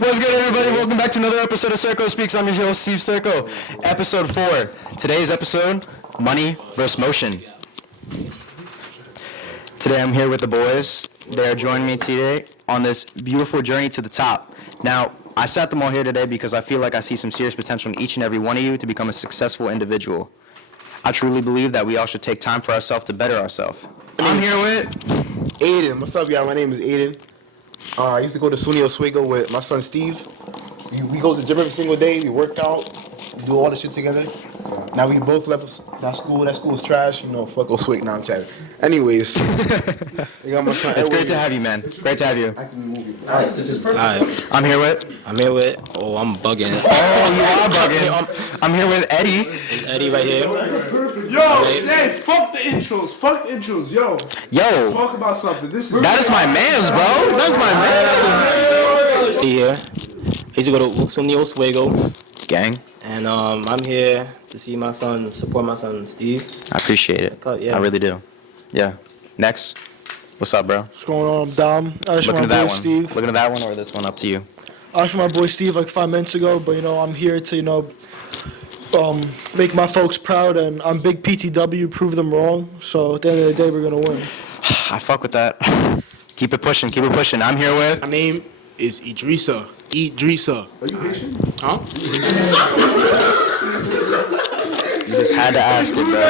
What's good, everybody? Welcome back to another episode of Serco Speaks. I'm your host, Steve Serco. Episode 4. Today's episode, Money versus Motion. Today I'm here with the boys. They are joining me today on this beautiful journey to the top. Now, I sat them all here today because I feel like I see some serious potential in each and every one of you to become a successful individual. I truly believe that we all should take time for ourselves to better ourselves. I'm here with Aiden. What's up, y'all? My name is Aiden. I used to go to SUNY Oswego with my son Steve. We go to the gym every single day. We work out, do all the shit together. Now we both left that school. That school is trash. You know, fuck Oswego. Now I'm chatting. Anyways, I got my son. It's great to have you, man. Great to have you. Alright, this is perfect. Alright. I'm here with. I'm bugging. Oh, you are bugging. I'm here with Eddie. Is Eddie right here? Yo, hey, fuck the intros, yo. Yo. Talk about something. That is my man's, bro. That's my man's. Eddie here. I used to go to SUNY Oswego. Gang. And I'm here to see my son, support my son, Steve. I appreciate it. Yeah. I really do. Yeah. Next. What's up, bro? What's going on? I'm Dom. I asked Looking my at that boy one. Steve. Looking at that one or this one? Up to you. I asked my boy Steve like 5 minutes ago, but I'm here to make my folks proud, and I'm big PTW, prove them wrong. So at the end of the day, we're gonna win. I fuck with that. Keep it pushing. Keep it pushing. I'm here with. My name is Idrissa. Idrissa. Are you Haitian? Huh? You just had to ask it, bro.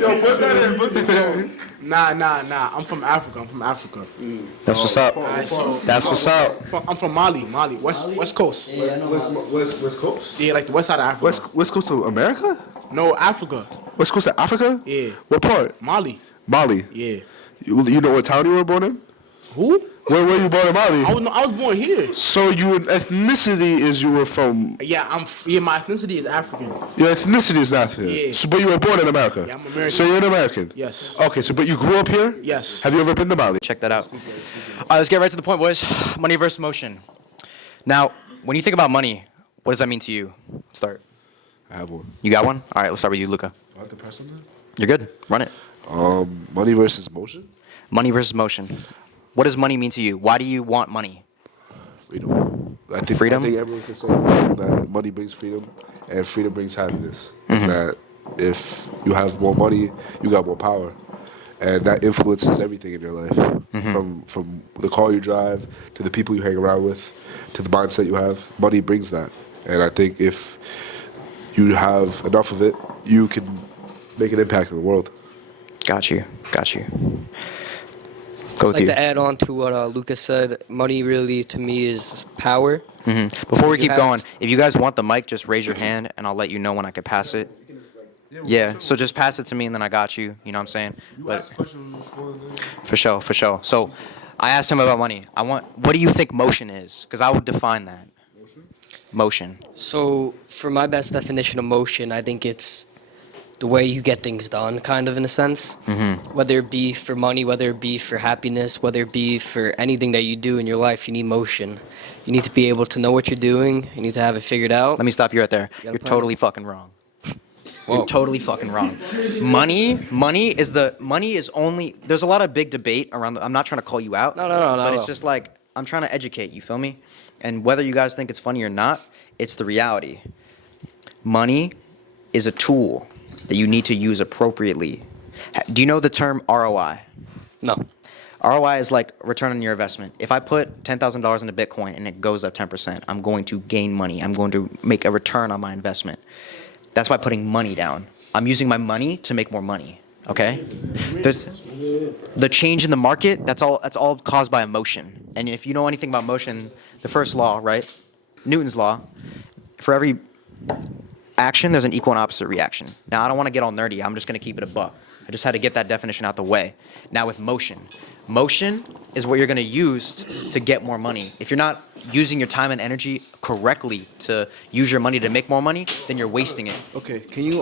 Yo, put that in. Nah. I'm from Africa. That's what's up. That's what's up. I'm from Mali, West Coast. West Coast? Yeah, like the west side of Africa. West Coast of America? No, Africa. West Coast of Africa? Yeah. What part? Mali. Mali. Yeah. You know what town you were born in? Who? Where were you born in Mali? I was born here. So your ethnicity is you were from. Yeah, my ethnicity is African. Your ethnicity is not here. Yeah. So, but you were born in America. Yeah, I'm American. So you're an American. Yes. Okay. So, but you grew up here. Yes. Have you ever been to Mali? Check that out. All right, let's get right to the point, boys. Money versus motion. Now, when you think about money, what does that mean to you? Start. I have one. You got one? All right, let's start with you, Luca. Do I have to press something? You're good. Run it. Money versus motion. Money versus motion. What does money mean to you? Why do you want money? Freedom. Freedom? I think everyone can say that money brings freedom, and freedom brings happiness. And that if you have more money, you got more power, and that influences everything in your life. From the car you drive to the people you hang around with, to the mindset you have. Money brings that, and I think if you have enough of it, you can make an impact in the world. Got you. Go with Like you. to add on to what Lucas said, money really to me is power. Before we You keep have- going, if you guys want the mic, just raise your hand and I'll let you know when I can pass it. Yeah, so just pass it to me and then I got you. You know what I'm saying? But for sure. So I asked him about money. What do you think motion is? Because I would define that. Motion. So for my best definition of motion, I think it's the way you get things done, kind of in a sense. Whether it be for money, whether it be for happiness, whether it be for anything that you do in your life, you need motion. You need to be able to know what you're doing. You need to have it figured out. Let me stop you right there. got a You're plan? totally fucking wrong. You're totally fucking wrong. Money is only. There's a lot of big debate around. I'm not trying to call you out. No. But it's just like I'm trying to educate. You feel me? And whether you guys think it's funny or not, it's the reality. Money is a tool that you need to use appropriately. Do you know the term ROI? No. ROI is like return on your investment. If I put $10,000 into Bitcoin and it goes up 10%, I'm going to gain money. I'm going to make a return on my investment. That's by putting money down. I'm using my money to make more money. Okay? There's the change in the market. That's all caused by emotion. And if you know anything about motion, the first law, right? Newton's law. For every action, there's an equal and opposite reaction. Now, I don't want to get all nerdy. I'm just going to keep it a buck. I just had to get that definition out the way. Now with motion. Motion is what you're going to use to get more money. If you're not using your time and energy correctly to use your money to make more money, then you're wasting it. Okay, can you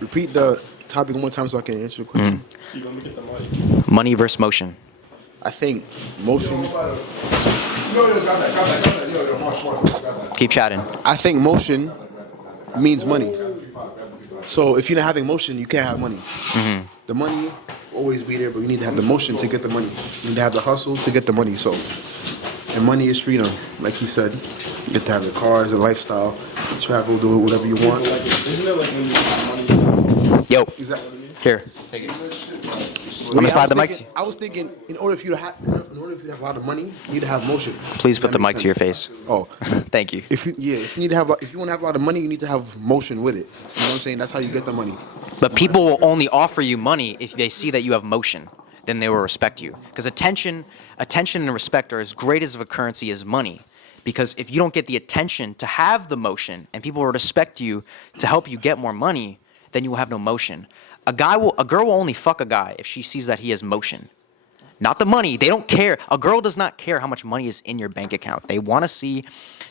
repeat the topic one more time so I can answer the question? Money versus motion. I think motion. Keep chatting. I think motion means money. So if you're not having motion, you can't have money. The money will always be there, but you need to have the motion to get the money. You need to have the hustle to get the money. So And money is freedom, like he said. You get to have the cars, the lifestyle, travel, do whatever you want. Isn't it like when you have money? Yo, Exactly. here. I'm gonna slide the mic to you. I was thinking, in order for you to have a lot of money, you need to have motion. Please put That the mic makes to your sense. face. Oh, Thank you. if you want to have a lot of money, you need to have motion with it. You know what I'm saying? That's how you get the money. But people will only offer you money if they see that you have motion. Then they will respect you. Because attention and respect are as great as of a currency as money. Because if you don't get the attention to have the motion, and people will respect you to help you get more money, then you will have no motion. A girl will only fuck a guy if she sees that he has motion. Not the money. They don't care. A girl does not care how much money is in your bank account. They want to see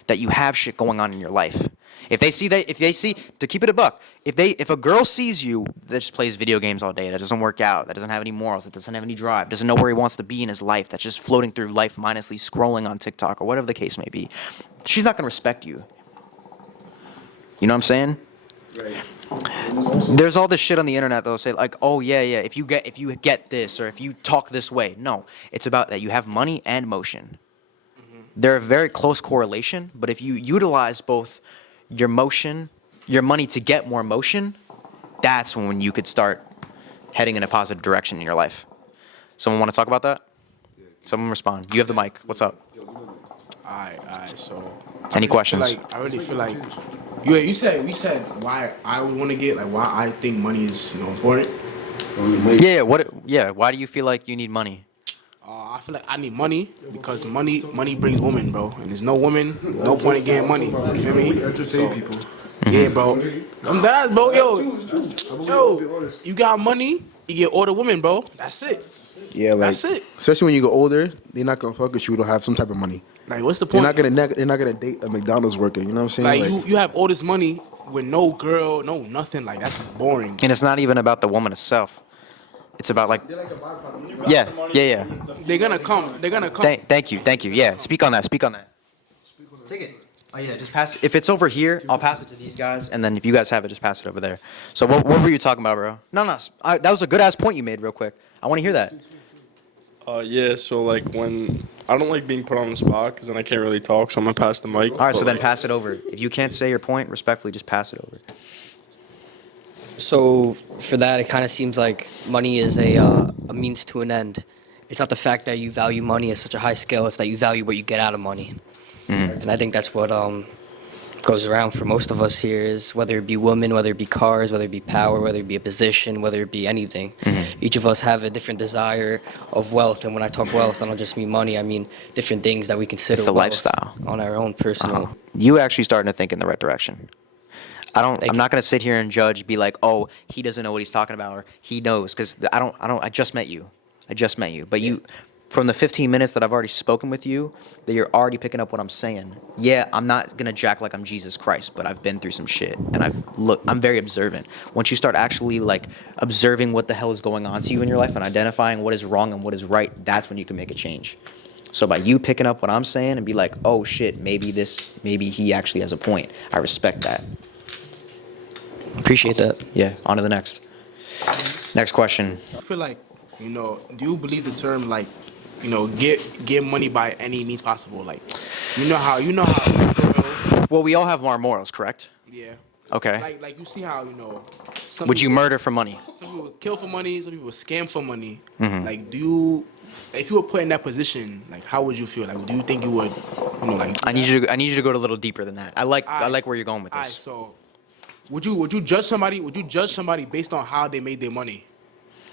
that you have shit going on in your life. If they see, to keep it a buck, if a girl sees you that just plays video games all day, that doesn't work out, that doesn't have any morals, that doesn't have any drive, doesn't know where he wants to be in his life, that's just floating through life mindlessly scrolling on TikTok or whatever the case may be, she's not going to respect you. You know what I'm saying? Right. There's all this shit on the internet that'll say like, oh yeah, if you get this or if you talk this way. No, it's about that you have money and motion. They're a very close correlation, but if you utilize both your motion, your money to get more motion, that's when you could start heading in a positive direction in your life. Someone want to talk about that? Someone respond. You have the mic. What's up? Alright, so. Any questions? I really feel like. We said why I would want to get, like, why I think money is, important. Yeah. Why do you feel like you need money? I feel like I need money because money brings women, bro. And there's no woman, no point in getting money. You feel me? So, yeah, bro. I'm that, bro. Yo, you got money, you get all the women, bro. That's it. Yeah, like That's it. especially when you get older, they're not gonna fuck with you. Don't have some type of money. Like, what's the They're point? not gonna date a McDonald's worker. You know what I'm saying? Like, you have all this money with no girl, no nothing. Like, that's boring. And it's not even about the woman itself. It's about like, yeah. They're gonna come. Thank you. Yeah, speak on that. Take it. Oh yeah, just pass it. If it's over here, I'll pass it to these guys, and then if you guys have it, just pass it over there. So what were you talking about, bro? No, that was a good ass point you made, real quick. I want to hear that. Yeah, so like when I don't like being put on the spot because then I can't really talk, so I'm gonna pass the mic. All right, so but, then like, pass it over. If you can't say your point, respectfully, just pass it over. So for that, it kind of seems like money is a means to an end. It's not the fact that you value money at such a high scale. It's that you value what you get out of money. And I think that's what goes around for most of us here is whether it be women, whether it be cars, whether it be power, whether it be a position, whether it be anything. Each of us have a different desire of wealth. And when I talk wealth, I don't just mean money. I mean different things that we consider It's a wealth lifestyle. on our own personal. You actually starting to think in the right direction. I'm Thank not gonna sit here and judge, be like, oh, he doesn't know what he's talking about, or he knows, because I just met you. But you, from the 15 minutes that I've already spoken with you, that you're already picking up what I'm saying. Yeah, I'm not gonna jack like I'm Jesus Christ, but I've been through some shit, and I'm very observant. Once you start actually like observing what the hell is going on to you in your life and identifying what is wrong and what is right, that's when you can make a change. So by you picking up what I'm saying and be like, oh shit, maybe he actually has a point. I respect that. Appreciate that. Yeah, on to the next. Next question. I feel like, do you believe the term, like, get money by any means possible? Like, you know how. Well, we all have our morals, correct? Yeah. Okay. Like you see how, some Would you people- murder for money? Some people kill for money. Some people scam for money. Mm-hmm. Like, if you were put in that position, like, how would you feel? Like, do you think you would, like? I need you to go a little deeper than that. I like where you're going with Alright, this. so would you judge somebody? Would you judge somebody based on how they made their money?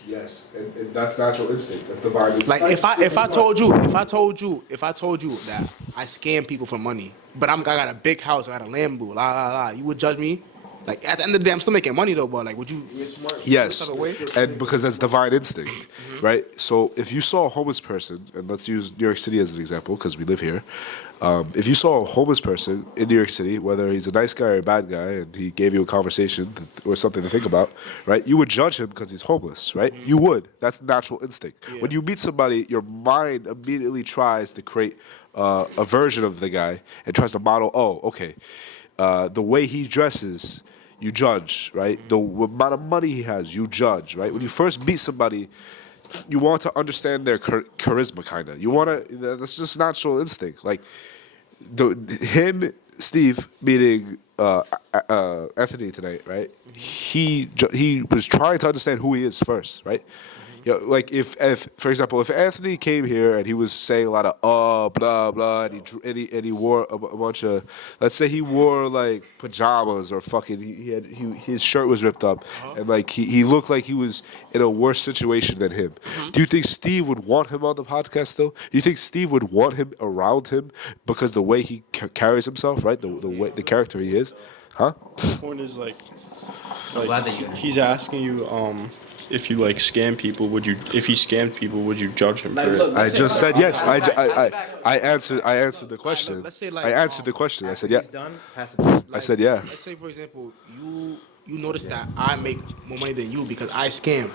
Yes, and that's natural instinct. That's divine instinct. Like, if I told you that I scam people for money, but I got a big house, I got a Lambo, you would judge me? Like, at the end of the day, I'm still making money though, but like, would you? Yes, type of way? and because that's divine instinct, right? So if you saw a homeless person, and let's use New York City as an example because we live here. If you saw a homeless person in New York City, whether he's a nice guy or a bad guy, and he gave you a conversation or something to think about, right? You would judge him because he's homeless, right? You would. That's natural instinct. Yeah. When you meet somebody, your mind immediately tries to create a version of the guy and tries to model. Oh, okay, the way he dresses. You judge, right? The amount of money he has, you judge, right? When you first meet somebody, to understand their charisma, kind of. You want to. That's just natural instinct. Like Steve, meeting Anthony tonight, right? He was trying to understand who he is first, right? You know, like if for example, if Anthony came here and he was saying a lot of blah blah, and he wore a bunch of, let's say he wore like pajamas or fucking his shirt was ripped up, and like he looked like he was in a worse situation than him. Do you think Steve would want him on the podcast though? Do you think Steve would want him around him because the way he carries himself, right? The way the character he is, huh? The point is like glad that you- he's asking you if you like scam people, if he scammed people, would you judge him for it? I just said yes. I answered the question. let's say, like, I answered the question. I said yeah. Done. Pass it. I said yeah. Let's say, for example, you notice that I make more money than you because I scam.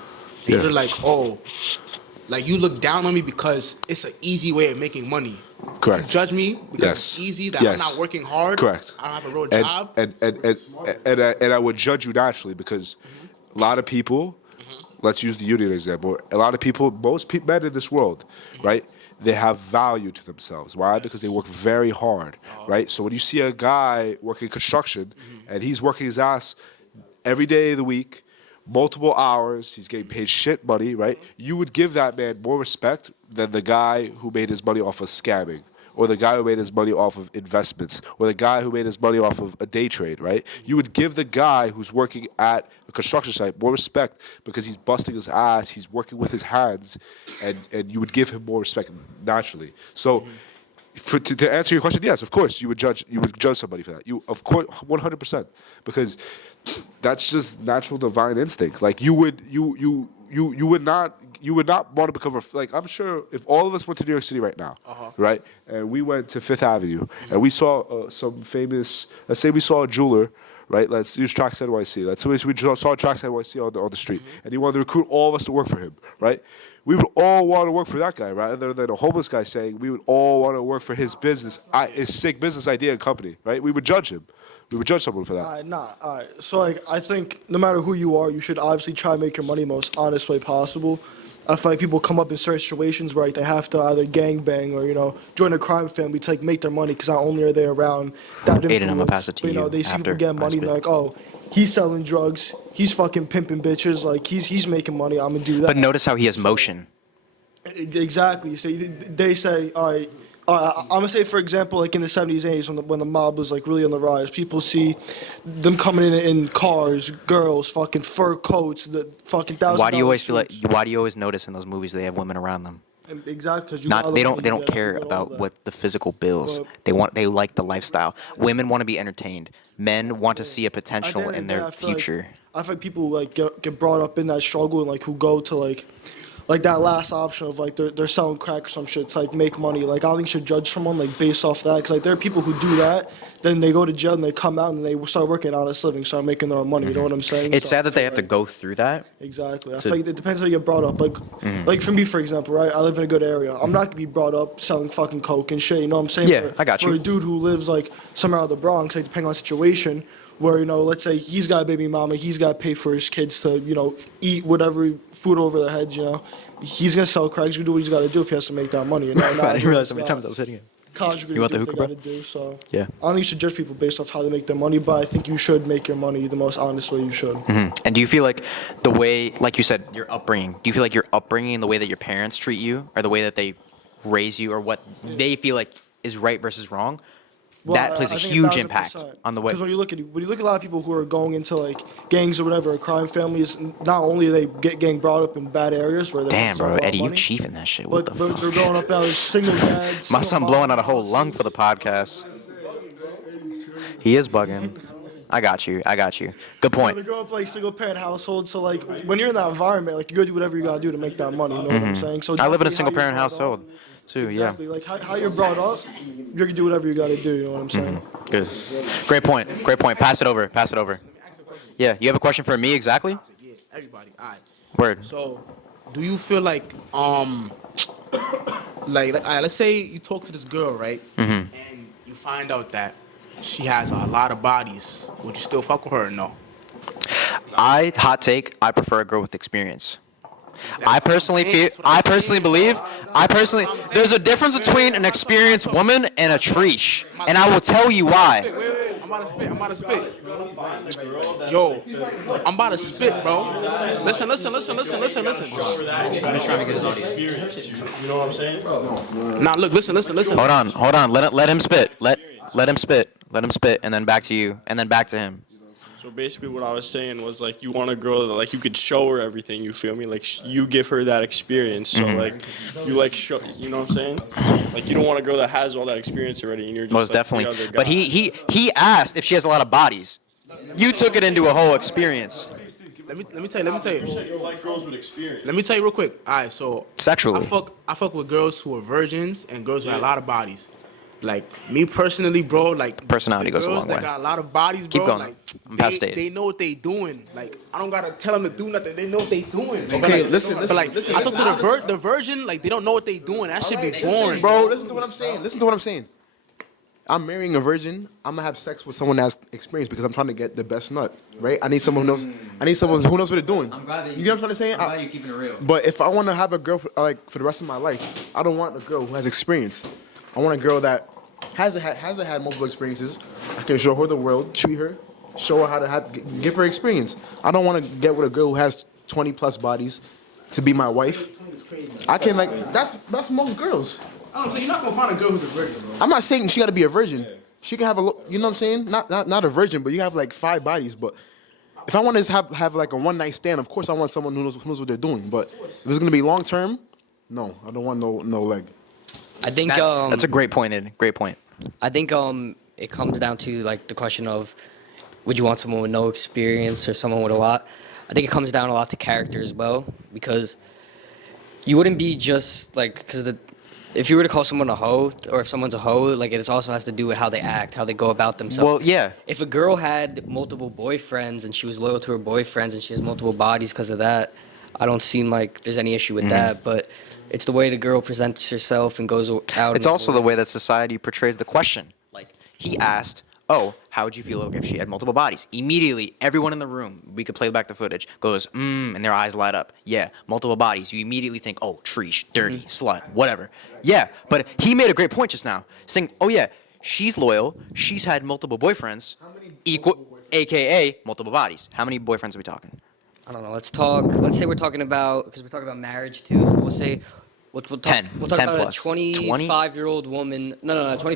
And you're like, oh, like you look down on me because it's an easy way of making money. Correct. You judge me because Yes. it's easy, that Yes. I'm not working hard. Correct. I don't have a real And job. and I would judge you naturally because a lot of people. Let's use the union example. A lot of people, men in this world, right? They have value to themselves. Why? Because they work very hard, right? So when you see a guy working construction and he's working his ass every day of the week, multiple hours, he's getting paid shit money, right? You would give that man more respect than the guy who made his money off of scamming, or the guy who made his money off of investments, or the guy who made his money off of a day trade, right? You would give the guy who's working at a construction site more respect because he's busting his ass, he's working with his hands, and you would give him more respect naturally. So to answer your question, yes, of course, you would judge somebody for that. You, of course, 100%, because that's just natural divine instinct. Like you would not want to become like, I'm sure if all of us went to New York City right now, right, and we went to Fifth Avenue and we saw some famous, let's say we saw a jeweler, right? Let's use Tracks NYC. Let's say we saw Tracks NYC on the street, and he wanted to recruit all of us to work for him, right? We would all want to work for that guy, rather than a homeless guy saying we would all want to work for his business, his sick business idea and company, right? We would judge him. We would judge someone for that. All right. So, like, I think no matter who you are, you should obviously try to make your money most honest way possible. I feel like people come up in certain situations where like, they have to either gangbang or, you know, join a crime family to, like, make their money because not only are they around that influence, Aiden, I'm gonna pass it to but, you know, you they see after people getting money and they're like, oh, he's selling drugs, he's fucking pimping bitches, like, he's making money, I'm gonna do that. But notice how he has motion. Exactly. So they say, all right, I'm gonna say, for example, like in the 70s, 80s, when the mob was like really on the rise, people see them coming in cars, girls, fucking fur coats, the fucking $1,000. Why do you always feel like? Why do you always notice in those movies they have women around them? Exactly, because Not they don't care about what the physical bills. They like the lifestyle. Women want to be entertained. Men want to see a potential in their future. I feel like people like get brought up in that struggle and like who go to like that last option of like they're selling crack or some shit to like make money. Like I don't think you should judge someone like based off that, because like there are people who do that, then they go to jail and they come out and they start working honest living, start making their own money. You know what I'm saying? It's So, sad that they have to go through that. Exactly. I feel like it depends how you get brought up. Like for me, for example, right? I live in a good area. I'm not gonna be brought up selling fucking coke and shit. You know what I'm saying? Yeah, I got you. For a dude who lives like somewhere out of the Bronx, like depending on the situation, where you know, let's say he's got a baby mama, he's got to pay for his kids to eat whatever food over their heads. He's gonna sell crack. He's gonna do what he's got to do if he has to make that money. I didn't realize how many times I was hitting it. College You want the degree, hookah, do what they gotta do, so Yeah. I don't think you should judge people based off how they make their money, but I think you should make your money the most honest way you should. And do you feel like the way, like you said, your upbringing? Do you feel like your upbringing, the way that your parents treat you, or the way that they raise you, or what they feel like is right versus wrong? Well, that plays a I think huge impact 1,000%. on the way. Because when you look at a lot of people who are going into like gangs or whatever, or crime families, not only are they getting brought up in bad areas where they're Damn, bro, making a lot of Eddie, you money, chiefing that shit. What but the they're fuck? growing up out as single dads. My single son moms. blowing out a whole lung for the podcast. He is bugging. I got you. Good point. They grow up like single parent households, so like when you're in that environment, like you gotta do whatever you gotta do to make that money. You know what I'm saying? So I live in a definitely single how you're parent brought household up- too. Exactly. Like how you're brought up, you're gonna do whatever you gotta do. You know what I'm saying? Yeah. Good. Great point. Pass it over. Yeah. You have a question for me exactly? Yeah, everybody. All right. Word. So, do you feel like let's say you talk to this girl, right? And you find out that she has a lot of bodies. Would you still fuck with her or no? Hot take. I prefer a girl with experience. I personally feel. I personally believe. There's a difference between an experienced woman and a treesh, and I will tell you why. Wait. I'm about to spit. Yo, I'm about to spit, bro. Listen. I'm just trying to get his experience. You know what I'm saying? Now, look, listen. Hold on. Let him spit. Let him spit. Let him spit, and then back to you, and then back to him. So basically, what I was saying was like, you want a girl that like you could show her everything. You feel me? Like you give her that experience. So like, you like show. You know what I'm saying? Like you don't want a girl that has all that experience already, and you're just Most like, definitely. the other guy. But he asked if she has a lot of bodies. You took it into a whole experience. Let me tell you. You like girls with experience. Let me tell you real quick. All right, so Sexually. I fuck with girls who are virgins and girls who have a lot of bodies. Like me personally, bro. Like Personality the goes a girls long that way. got a lot of bodies, bro. Keep going. Like I'm past they, dating. they know what they doing. Like I don't gotta tell them to do nothing. They know what they doing. Okay, listen. But like I talk to the virgin, like they don't know what they doing. That should be boring, Bro, listen to what I'm saying. I'm marrying a virgin. I'm gonna have sex with someone that's experienced because I'm trying to get the best nut, right? I need someone who knows. I need someone who knows what they're doing. You get what I'm trying to say? you're keeping it real. But if I want to have a girl for the rest of my life, I don't want a girl who has experience. I want a girl that hasn't had multiple experiences. I can show her the world, treat her, show her how to give her experience. I don't want to get with a girl who has 20 plus bodies to be my wife. I can that's most girls. I don't know, so you're not gonna find a girl who's a virgin, bro. I'm not saying she got to be a virgin. She can have you know what I'm saying? Not a virgin, but you have like 5 bodies. But if I want to have like a one night stand, of course I want someone who knows what they're doing. But if it's gonna be long term, no, I don't want no leg. I think That's a great point, Ed. Great point. I think it comes down to like the question of would you want someone with no experience or someone with a lot? I think it comes down a lot to character as well, because you wouldn't be just like if you were to call someone a hoe, or if someone's a hoe, like it also has to do with how they act, how they go about themselves. Well, yeah. If a girl had multiple boyfriends and she was loyal to her boyfriends and she has multiple bodies because of that, I don't seem like there's any issue with that. But it's the way the girl presents herself and goes out. It's also the way that society portrays the question. Like, he asked, oh, how would you feel if she had multiple bodies? Immediately, everyone in the room, we could play back the footage, goes, and their eyes light up. Yeah, multiple bodies. You immediately think, oh, treesh, dirty, slut, whatever. Yeah, but he made a great point just now, saying, oh, yeah, she's loyal. She's had multiple boyfriends, AKA multiple bodies. How many boyfriends are we talking? I don't know. Let's say we're talking about, because we're talking about marriage too. So we'll say, we'll talk 10. We'll talk 10 about plus. a 25-year-old woman. No, 20.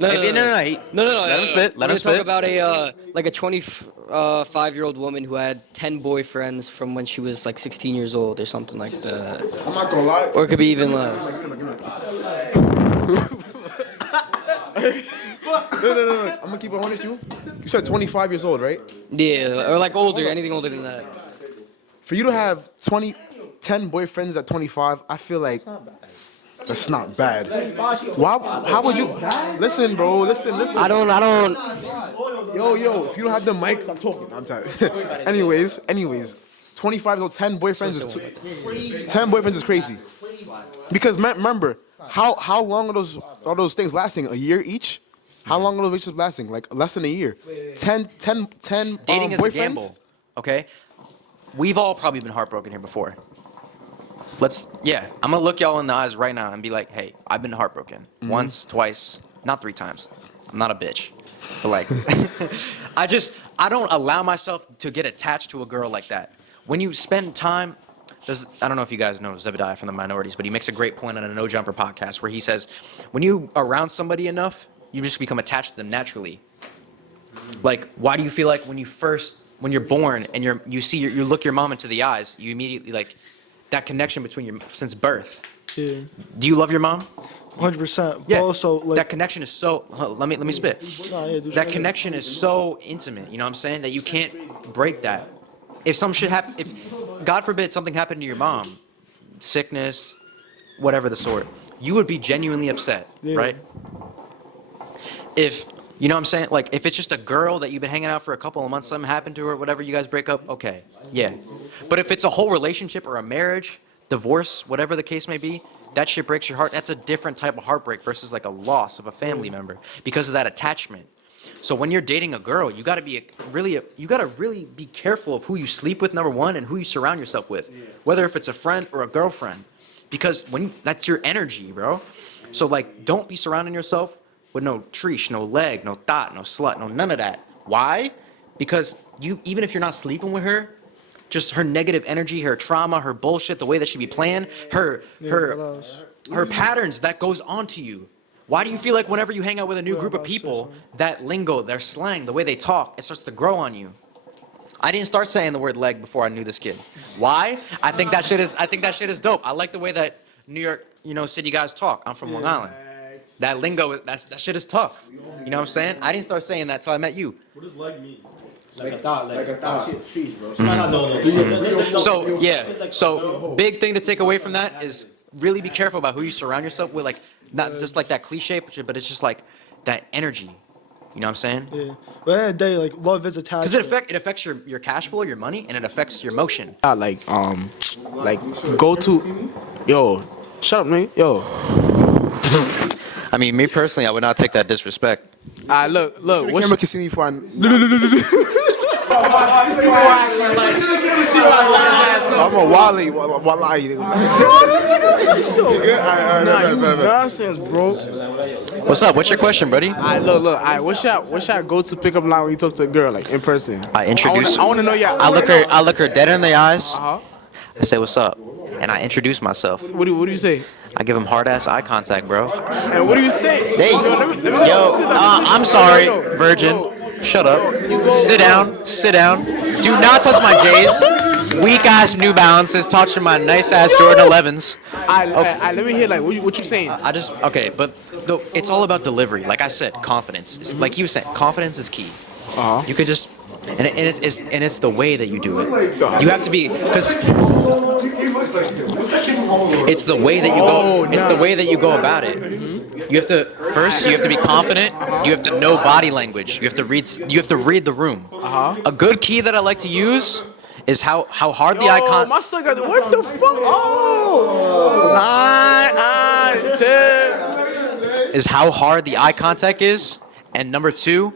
No. Let him spit. Let him We're spit. talk about a 25-year-old woman who had 10 boyfriends from when she was like 16 years old or something like that. I'm not gonna lie. Or it could be even less. No. I'm gonna keep it honest with you. You said 25 years old, right? Yeah, or like older, anything older than that. For you to have 10 boyfriends at 25, I feel like that's not bad. Why? How would you? Listen, bro. Listen. I don't. Yo. If you don't have the mic, stop talking. I'm tired. anyways. 25 years old, 10 boyfriends is 10 boyfriends is crazy. Because remember, how long are those things lasting? A year each? How long are those relationships lasting? Like less than a year. 10 Dating is a boyfriends? gamble, okay? We've all probably been heartbroken here before. I'm gonna look y'all in the eyes right now and be like, hey, I've been heartbroken. Once, twice, not 3 times. I'm not a bitch. But like, I don't allow myself to get attached to a girl like that. When you spend time, I don't know if you guys know Zebediah from the Minorities, but he makes a great point on a No Jumper podcast where he says, when you are around somebody enough, you just become attached to them naturally. Like, why do you feel like when you're born and you look your mom into the eyes, you immediately like that connection between you since birth? Yeah, Do you love your mom? 100%. Yeah. But also, like, that connection is so. Let me spit. Nah, yeah, do That something. connection is so intimate. You know what I'm saying? That you can't break that. If some shit happen, if God forbid something happened to your mom, sickness, whatever the sort, you would be genuinely upset, Yeah. right? If you know what I'm saying, like if it's just a girl that you've been hanging out for a couple of months, something happened to her, whatever, you guys break up, okay, yeah. But if it's a whole relationship or a marriage, divorce, whatever the case may be, that shit breaks your heart. That's a different type of heartbreak versus like a loss of a family member because of that attachment. So when you're dating a girl, you gotta really be careful of who you sleep with, number one, and who you surround yourself with, whether if it's a friend or a girlfriend, because that's your energy, bro. So like, don't be surrounding yourself with no treesh, no leg, no thought, no slut, no none of that. Why? Because even if you're not sleeping with her, just her negative energy, her trauma, her bullshit, the way that she be playing, her patterns that goes on to you. Why do you feel like whenever you hang out with a new group of people, that lingo, their slang, the way they talk, it starts to grow on you? I didn't start saying the word leg before I knew this kid. Why? I think that shit is dope. I like the way that New York, city guys talk. I'm from Long Island. That lingo, that shit is tough. You know what I'm saying? I didn't start saying that till I met you. What does leg mean? Like a thought. Trees, bro. So big thing to take away from that is really be careful about who you surround yourself with. Like, not just like that cliche, but it's just like that energy. You know what I'm saying? Yeah. But at the end of the day, like, love is attached. Because it affects your cash flow, your money, and it affects your motion. Like go to, yo, shut up, man, yo. I mean, me personally, I would not take that disrespect. Look, The what's camera can see me for. I'm a Wally. nonsense, bro. What's up? What's your question, buddy? Look. What's your go-to pickup line when you talk to a girl, like in person? I introduce. I want to know your. I look her dead in the eyes. Uh-huh. I say, "What's up?" And I introduce myself. What do you say? I give him hard-ass eye contact, bro. And what do you say? Hey, I'm sorry, virgin. Shut up. Sit down. Do not touch my J's. Weak-ass New Balances touching my nice-ass Jordan 11s. Let me hear, like, what you saying? But it's all about delivery. Like I said, confidence. Like you said, confidence is key. You could just, and it's the way that you do it. You have to be, because it's the way that you go. It's the way that you go about it. You have to be confident. You have to know body language. You have to read the room. A good key that I like to use is how hard the eye contact. My son got what the fuck? Oh, 9, 10. Is how hard the eye contact is, and number two,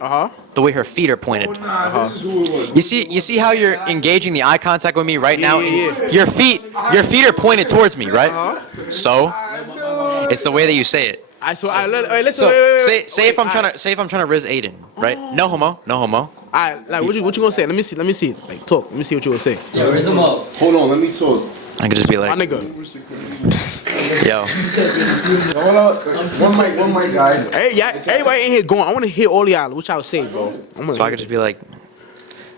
the way her feet are pointed. You see how you're engaging the eye contact with me right now? Yeah. Your feet are pointed towards me, right? So it's the way that you say it. Listen. Wait. Say if I'm trying to riz Aiden, right? No homo. Like what you gonna say? Let me see. Like talk. Let me see what you gonna say. Yo, raise him up. Hold on, let me talk. I could just be like, My nigga. yo. Hold up. One mic, guys. Hey, yeah, everybody in here going. I want to hear all y'all. What y'all say, bro? So I could just be like,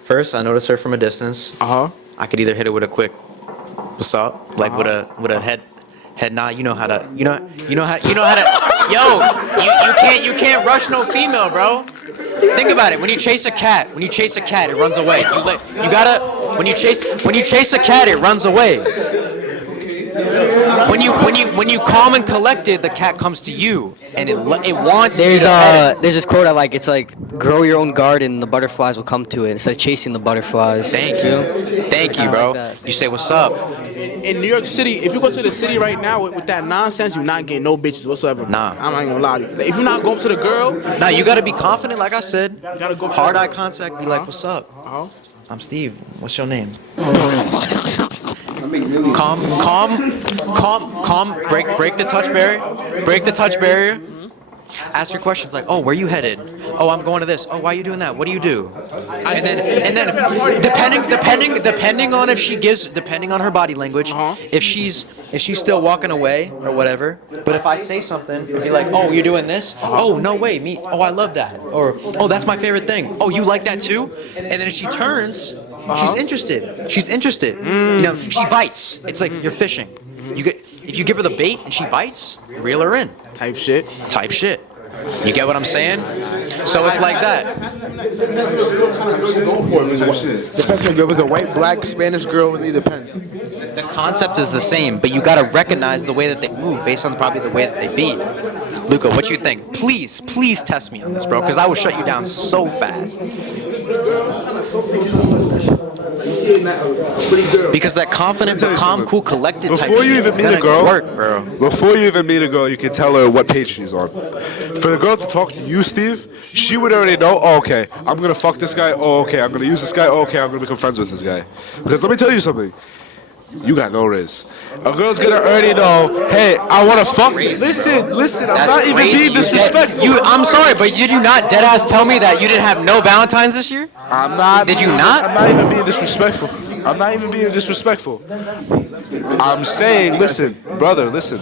first I notice her from a distance. I could either hit her with a quick, what's up, like with a head nod. You know how to. Yo, you can't rush no female, bro. Think about it. When you chase a cat, it runs away. When you chase a cat, it runs away. When you calm and collected, the cat comes to you, and it wants. There's this quote I like. It's like, grow your own garden, the butterflies will come to it instead of chasing the butterflies. Thank you, bro. You say what's up. In New York City, if you go to the city right now with that nonsense, you're not getting no bitches whatsoever. Nah. I'm not gonna lie to you. If you're not going to the girl, Nah, you gotta be confident, like I said. gotta go Hard eye contact. Be like, what's up? I'm Steve. What's your name? Calm. Break the touch barrier. Ask your questions like, oh, where you headed? Oh, I'm going to this. Oh, why are you doing that? What do you do? And then depending on her body language, if she's still walking away or whatever. But if I say something, be like, oh, you're doing this? Oh, no way, me. Oh, I love that. Or, oh, that's my favorite thing. Oh, you like that too? And then if she turns, she's interested. You know, she bites. It's like you're fishing. If you give her the bait and she bites, reel her in. type shit. You get what I'm saying? So it's like that. Depends on if it was a white, black, Spanish girl. It depends. The concept is the same, but you gotta recognize the way that they move based on probably the way that they be. Luca, what you think? Please test me on this, bro, because I will shut you down so fast. You see a pretty girl. Because that confident, tell you calm, something. cool, collected type Before you shit even is meet a gonna girl, work, bro. Before you even meet a girl, you can tell her what page she's on. For the girl to talk to you, Steve, she would already know. Oh, okay, I'm gonna fuck this guy. Oh, okay, I'm gonna use this guy. Oh, okay, I'm gonna become friends with this guy. Because let me tell you something. You got no riz. A girl's gonna already know, hey, I wanna fuck. Listen, I'm not even being disrespectful. I'm sorry, but did you not deadass tell me that you didn't have no Valentines this year? I'm not. Did you not? I'm not even being disrespectful. I'm not even being disrespectful. I'm saying, listen, brother, listen.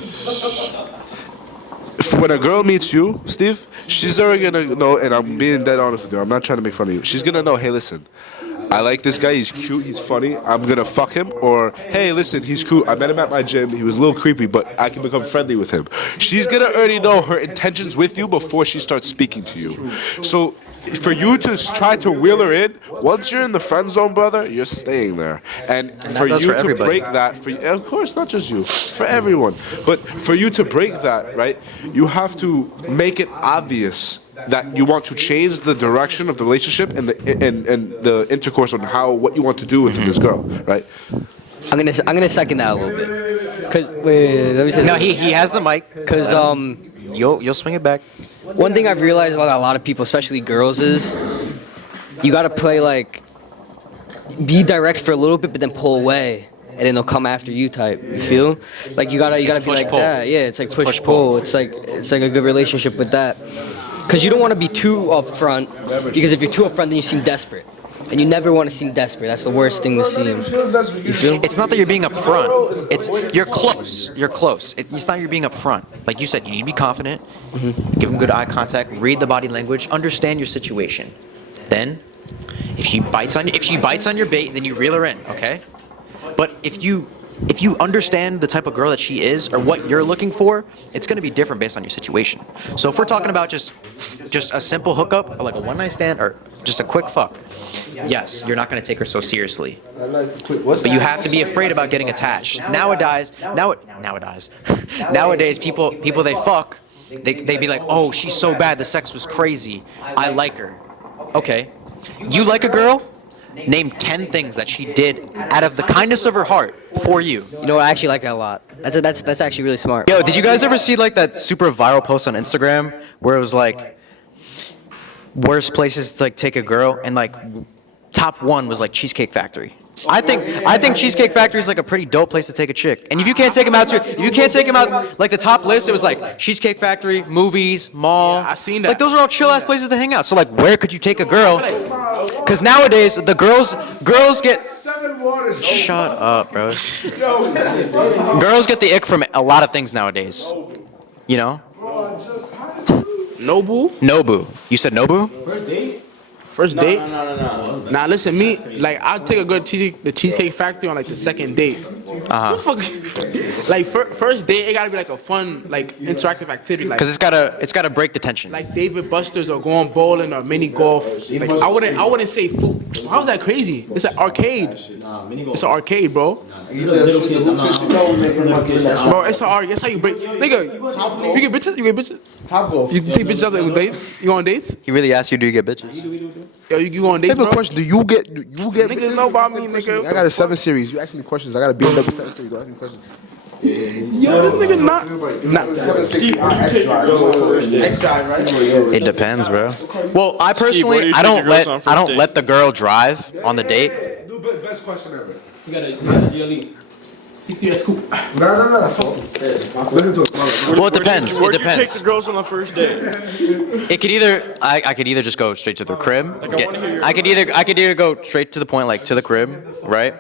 When a girl meets you, Steve, she's already gonna know, and I'm being dead honest with you. I'm not trying to make fun of you. She's gonna know, hey, listen, I like this guy. He's cute. He's funny. I'm gonna fuck him. Or hey, listen, he's cool. I met him at my gym. He was a little creepy, but I can become friendly with him. She's gonna already know her intentions with you before she starts speaking to you. So for you to try to wheel her in, once you're in the friend zone, brother, you're staying there. And for you goes for to everybody. break that, of course, not just you, for everyone. But for you to break that, right, you have to make it obvious that you want to change the direction of the relationship and the intercourse on what you want to do with this girl, right? I'm gonna second that a little bit. Cause wait, let me say. No, he has the mic. Cause You'll swing it back. one thing I've realized about a lot of people, especially girls, is you gotta play like be direct for a little bit, but then pull away, and then they'll come after you type. You feel? Like you gotta be like push-pull. that. Yeah, it's like push pull. It's like a good relationship with that. Because you don't want to be too upfront. Because if you're too upfront, then you seem desperate, and you never want to seem desperate. That's the worst thing to seem. You feel? It's not that you're being upfront. It's you're close. You're close. It's not you're being upfront. Like you said, you need to be confident. Give them good eye contact. Read the body language. Understand your situation. Then, if she bites on your bait, then you reel her in. Okay. But if you understand the type of girl that she is or what you're looking for, it's going to be different based on your situation. So if we're talking about just a simple hookup, or like a one night stand, or just a quick fuck, yes, you're not going to take her so seriously. But you have to be afraid about getting attached. Nowadays, people they fuck, they be like, oh, she's so bad, the sex was crazy, I like her. Okay, you like a girl? Name 10 things that she did out of the kindness of her heart for you. You know what? I actually like that a lot. That's actually really smart. Yo, did you guys ever see like that super viral post on Instagram where it was like worst places to like take a girl, and like top one was like Cheesecake Factory? I think Cheesecake Factory is like a pretty dope place to take a chick. And if you can't take them out like the top list, it was like Cheesecake Factory, movies, mall. Yeah, I seen that. Like those are all chill ass places to hang out. So like where could you take a girl? Because nowadays the girls get shut up, bro. Girls get the ick from a lot of things nowadays. You know? Nobu? Nobu. You said Nobu? First date? No. Nah, listen, me, like, I'll take a good the Cheesecake Factory on, like, the second date. Like, first date, it gotta be, like, a fun, like, interactive activity. Like, Because it's gotta break the tension. like David Buster's or going bowling or mini golf. Like, I wouldn't say food. How's that crazy? It's an arcade. It's an arcade, bro. These are little kids. I'm not. Bro, it's an arcade. That's how you break. Nigga, you get bitches? You get bitches? Top golf. You take bitches out on dates? You go on dates? He really asked you, do you get bitches? Yo, you go on dates, Type of bro? question. Do you get? Niggas know about me, nigga. I got a 7 series. You asking me questions. I got a BMW 7 series. You asking me questions. Yo, this nigga not. It depends, bro. Well, I personally, where do you I take don't your girls let on first I don't date? let the girl drive on the date. Best question ever. You got a GLE. 60 years coupe. No. Listen to us. Well, it depends. Where It do you take depends. the girls on the first date? It could either I could either just go straight to the crib. I could either go straight to the point, like to the crib, right,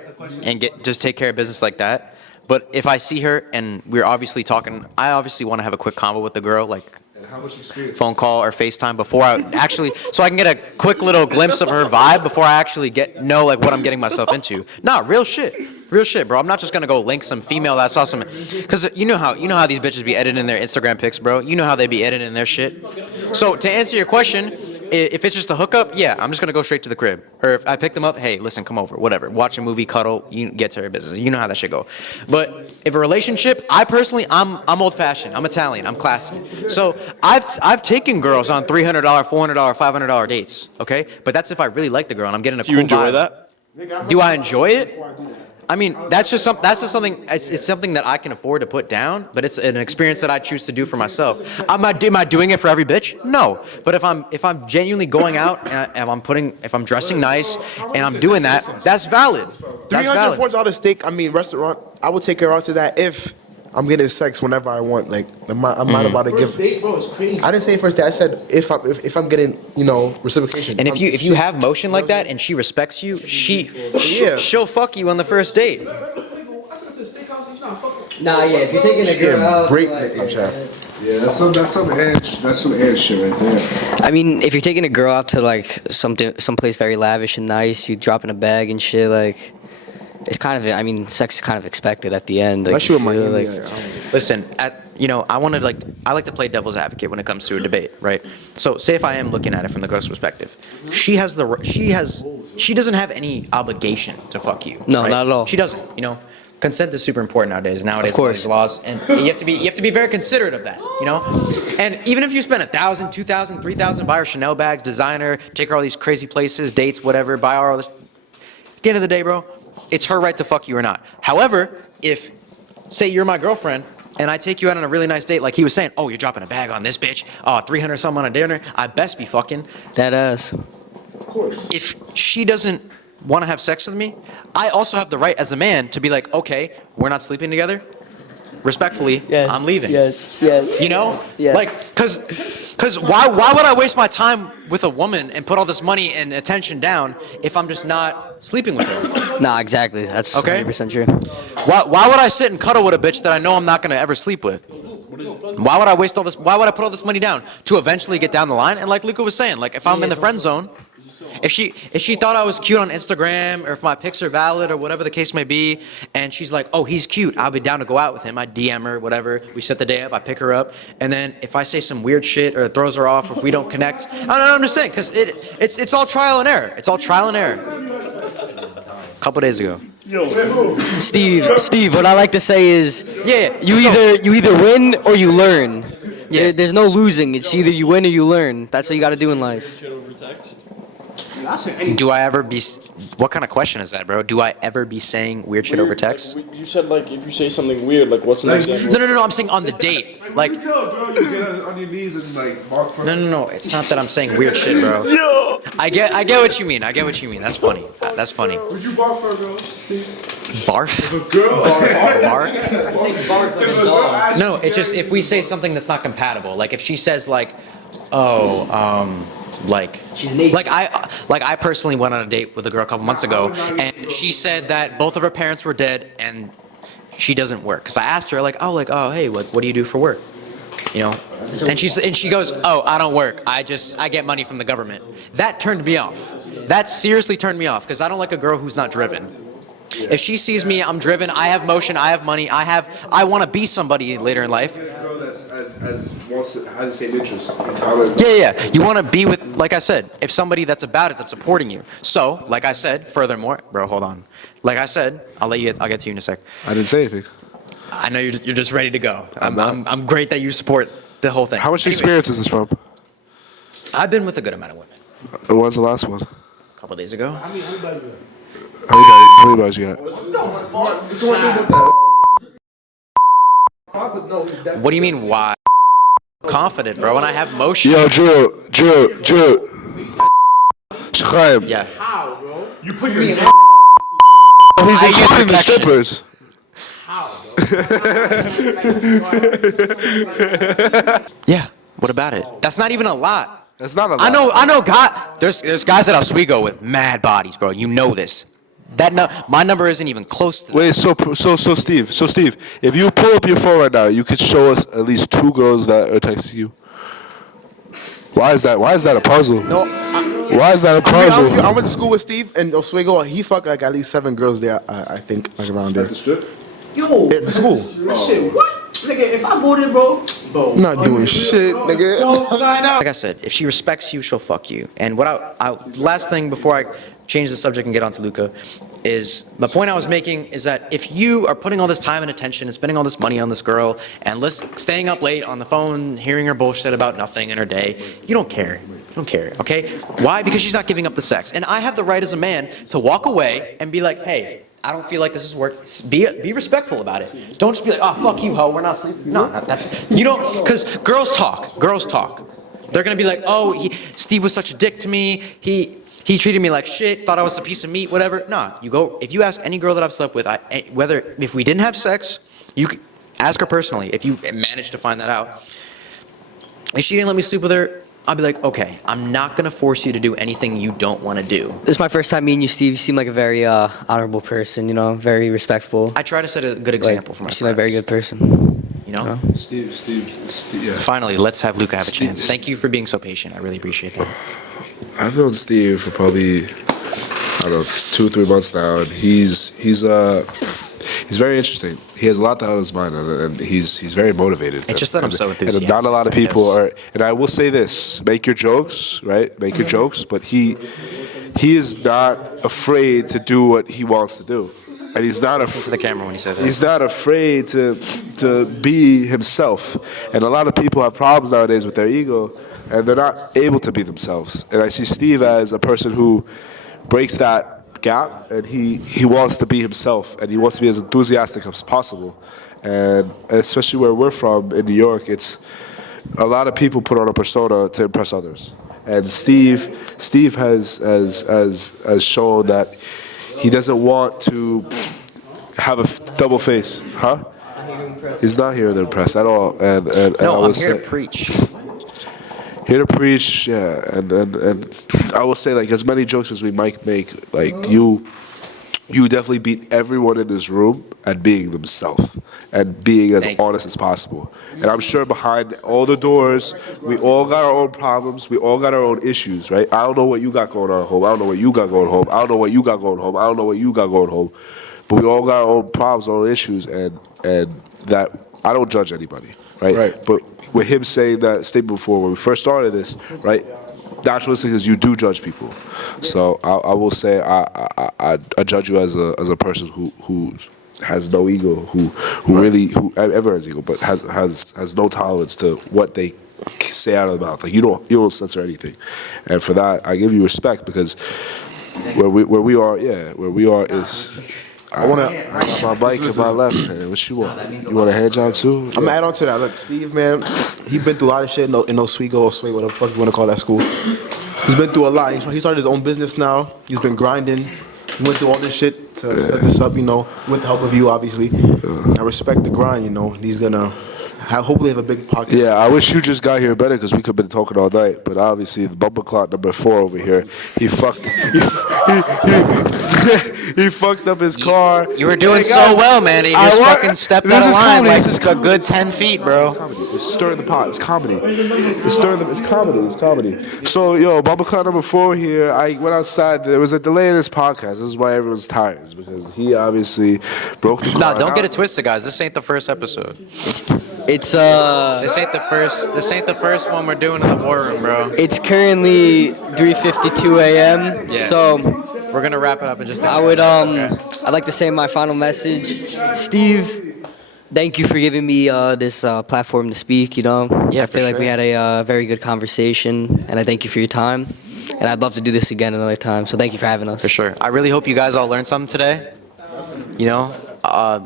and just take care of business like that. But if I see her and we're obviously talking, I obviously want to have a quick convo with the girl, like phone call or FaceTime before I actually, so I can get a quick little glimpse of her vibe before I actually know like what I'm getting myself into. Nah, real shit, bro. I'm not just gonna go link some female that saw some, because you know how these bitches be editing their Instagram pics, bro. You know how they be editing their shit. So to answer your question, if it's just a hookup, yeah, I'm just gonna go straight to the crib. Or if I pick them up, hey, listen, come over, whatever. Watch a movie, cuddle, you get to your business. You know how that shit go. But if a relationship, I personally, I'm old fashioned. I'm Italian. I'm classy. So I've taken girls on $300, $400, $500 dates. Okay, but that's if I really like the girl and I'm getting a Do you cool enjoy vibe. that? Do I enjoy it? I mean, that's just something. It's something that I can afford to put down, but it's an experience that I choose to do for myself. Am I doing it for every bitch? No. But if I'm genuinely going out and if I'm dressing nice and I'm doing that, that's valid. That's valid. $300 steak. I mean, restaurant. I would take her out to that if I'm getting sex whenever I want. Like I'm not about to First give. date, bro, it's crazy. I didn't say first date. I said if I'm getting reciprocation. And if you have motion like that and she respects you, she'll fuck you on the first date. Nah, yeah. If you're taking a girl out, break. like, I'm sorry. Yeah, that's some edge shit right there. I mean, if you're taking a girl out to like someplace very lavish and nice, you drop in a bag and shit, like it's kind of. I mean, sex is kind of expected at the end. Like, Unless you're in you feel Miami. like- Listen, I like to play devil's advocate when it comes to a debate, right? So, say if I am looking at it from the girl's perspective, she doesn't have any obligation to fuck you. No, right? not at all. She doesn't. Consent is super important nowadays. Nowadays, Of course. with all these laws, and you have to be very considerate of that. And even if you spend $1,000, $2,000, $3,000, buy her Chanel bags, designer, take her all these crazy places, dates, whatever, buy her all this. At the end of the day, bro, it's her right to fuck you or not. However, if, say you're my girlfriend, and I take you out on a really nice date, like he was saying, oh, you're dropping a bag on this bitch, oh, 300 something on a dinner, I best be fucking. that ass. If she doesn't want to have sex with me, I also have the right as a man to be like, okay, we're not sleeping together. Respectfully, I'm leaving. Yes. Yeah. Like, cause why would I waste my time with a woman and put all this money and attention down if I'm just not sleeping with her? Nah, exactly. That's Okay. 100% true. Why would I sit and cuddle with a bitch that I know I'm not gonna ever sleep with? Why would I waste all this? Why would I put all this money down to eventually get down the line? And like Luca was saying, like if I'm in the friend zone, if she thought I was cute on Instagram or if my pics are valid or whatever the case may be, and she's like, oh, he's cute, I'll be down to go out with him. I DM her, whatever. We set the day up. I pick her up, and then if I say some weird shit or it throws her off, or if we don't connect, I don't understand because it's all trial and error. It's all trial and error. A couple days ago. Steve, what I like to say is, Yeah. you either win or you learn. There's no losing. It's either you win or you learn. That's what you got to do in life. Shit over text. Do I ever be? What kind of question is that, bro? Do I ever be saying weird shit over text? Like, you said like if you say something weird, like what's an example? No. I'm saying on the date. Like, You tell a girl you get on your knees and like bark for no. It's not that I'm saying weird shit, bro. I get what you mean. That's funny. That's funny. Would you bark for a girl? See? Barf? Girl. Bark? No, it's just if we say something that's not compatible. Like if she says like, like I personally went on a date with a girl a couple months ago, and she said that both of her parents were dead and she doesn't work. Cause I asked her like, hey, what do you do for work? And she goes, oh, I don't work. I get money from the government. That turned me off. That seriously turned me off because I don't like a girl who's not driven. If she sees me, I'm driven, I have motion, I have money, I want to be somebody later in life. Girl that's has the same interest. Yeah. You want to be with, like I said, if somebody that's about it, that's supporting you. So, like I said, furthermore, bro, hold on. Like I said, I'll get to you in a sec. I didn't say anything. I know you're just ready to go. I'm great that you support the whole thing. How much Anyways, experience is this from? I've been with a good amount of women. When's the last one? A couple days ago. How many bars you got? What do you mean why? Confident, bro, and I have motion. Yo, Drew. Shchaim. Yeah. You put your He's including the strippers. Yeah. What about it? That's not even a lot. That's not a lot. I know. God, there's guys at Oswego with mad bodies, bro. You know this. My number isn't even close to that. Wait, so Steve, if you pull up your phone right now, you could show us at least 2 girls that are texting you. Why is that a puzzle? No, Why is that a puzzle? I went to school with Steve and Oswego. He fucked like at least 7 girls there. I think like around there. Yo, At the school. shit, what? Nigga, if I go there, bro. I'm not doing shit, nigga. Sign up. Like I said, if she respects you, she'll fuck you. And last thing before I change the subject and get on to Luca, is the point I was making is that if you are putting all this time and attention and spending all this money on this girl and staying up late on the phone, hearing her bullshit about nothing in her day, you don't care. You don't care, okay? Why? Because she's not giving up the sex. And I have the right as a man to walk away and be like, hey, I don't feel like this is work. Be respectful about it. Don't just be like, oh, fuck you, ho, we're not sleeping. No, that's, you don't, because girls talk. They're gonna be like, oh, Steve was such a dick to me. He treated me like shit, thought I was a piece of meat, whatever. Nah, you go, if you ask any girl that I've slept with, if we didn't have sex, you could ask her personally, if you managed to find that out. If she didn't let me sleep with her, I'll be like, okay, I'm not gonna force you to do anything you don't wanna do. This is my first time meeting you, Steve. You seem like a very honorable person, you know, very respectful. I try to set a good example for my You friends. seem like a very good person. You know? Steve, yeah. Finally, let's have Luca have a Steve- chance. Thank you for being so patient. I really appreciate that. I've known Steve for probably, I don't know, 2-3 months now, and he's very interesting. He has a lot on his mind, and he's very motivated. It's just that I'm so enthusiastic. And not a lot of people Yes. are. And I will say this: make your jokes, right? Make your jokes, but he is not afraid to do what he wants to do, and he's not To afraid. the camera when you say that. He's not afraid to be himself. And a lot of people have problems nowadays with their ego, and they're not able to be themselves. And I see Steve as a person who breaks that gap, and he wants to be himself, and he wants to be as enthusiastic as possible. And especially where we're from in New York, it's a lot of people put on a persona to impress others. And Steve has shown that he doesn't want to have a double face, huh? He's not here to impress at all. And I No, will I'm here to say- preach. Here to preach, yeah, and I will say, like, as many jokes as we might make, like, you definitely beat everyone in this room at being themselves and being as Thank you. honest as possible. And I'm sure behind all the doors, we all got our own problems, we all got our own issues, right? I don't know what you got going on at home, I don't know what you got going home, I don't know what you got going home, I don't know what you got going home, but we all got our own problems, our own issues, and that I don't judge anybody. Right. But with him saying that statement before, when we first started this, right, natural instinct is you do judge people. So I will say I judge you as a person who has no ego, who ever has ego, but has no tolerance to what they say out of their mouth. Like you don't censor anything, and for that I give you respect because where we are is. I want my mic in my left hand. What you want? You want a hand job too? I'm gonna add on to that. Look, Steve, man, he been through a lot of shit in Oswego or Sway, whatever the fuck you want to call that school. He's been through a lot. He started his own business now. He's been grinding. He went through all this shit to set this up, you know, with the help of you, obviously. I respect the grind, you know. He's gonna hopefully have a big pocket. Yeah, I wish you just got here better because we could have been talking all night. But obviously, the bumper clock number 4 over here, he fucked up his car. You were doing Hey, so guys, well, man. You I just want- fucking stepped this out of is line comedy. like This is a good 10 feet, bro. It's stirring the pot. It's comedy. It's comedy. So, yo, bumper clock number 4 here. I went outside. There was a delay in this podcast. This is why everyone's tired. It's because he obviously broke the car. Nah, don't get it twisted, guys. This ain't the first episode. It's This ain't the first one we're doing in the war room, bro. it's currently 3:52 a.m. Yeah. So We're gonna wrap it up in just a I minute. would Okay. I'd like to say my final message, Steve. Thank you for giving me this platform to speak. You know, Yeah, I feel for like we sure. had a very good conversation, and I thank you for your time. And I'd love to do this again another time. So thank you for having us. For sure. I really hope you guys all learned something today. You know,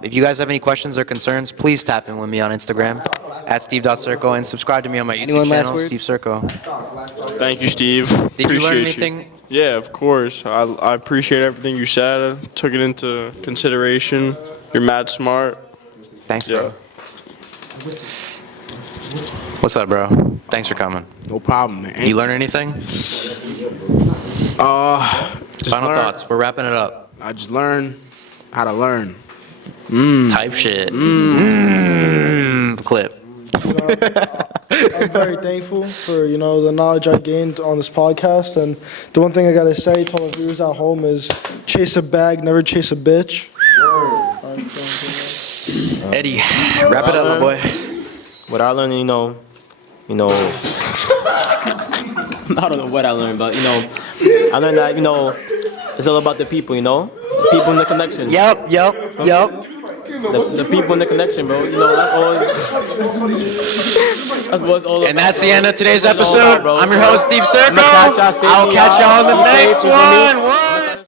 if you guys have any questions or concerns, please tap in with me on Instagram at steve.serco and subscribe to me on my YouTube Anyone last channel, words? Steve Serco. Thank you, Steve. Did you learn Appreciate anything? Yeah, of course. I appreciate everything you said. I took it into consideration. You're mad smart. Thanks, Yeah. bro. What's up, bro? Thanks for coming. No problem, man. You learn anything? Just Final learn- thoughts. We're wrapping it up. I just learned how to learn. Type shit. Clip. I'm very thankful for the knowledge I gained on this podcast, and the one thing I gotta say to all the viewers at home is chase a bag, never chase a bitch. Eddie, wrap it up, my boy. What I learned, I don't know what I learned, but I learned that It's all about the people, you know? The people and the connection. Yep. The people and the connection, bro. You know, that's what it's all about. And that's the end of today's That's what it's all episode. about, bro. I'm your host, Steve Serco. I'ma catch y'all, save I'll me, catch y'all on the Be safe, next you feel me? one.